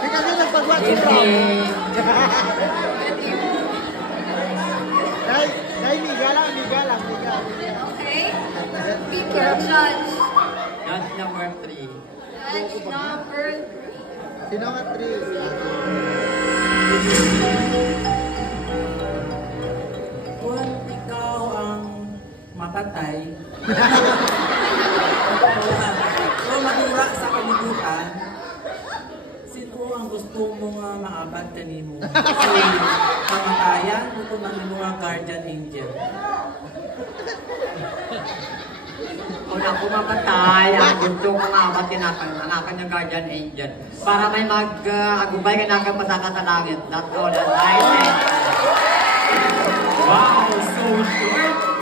Hindi kasi nagpaswat si Rob. Dahil miga lang. Okay? Pick your judge. Judge number 3. Judge number 3. Sino nga 3? Kung ikaw ang mapatay, o madura sa kalibutan, sino ang gusto mong maabad kanimo? Kamatayan o kung ano mga guardian angel? Kung ako mapatay, ang gusto ko maabad ang akin ng guardian angel. Para may mag-agubay ka na pasaka sa langit. That's all that I say. Wow, so short!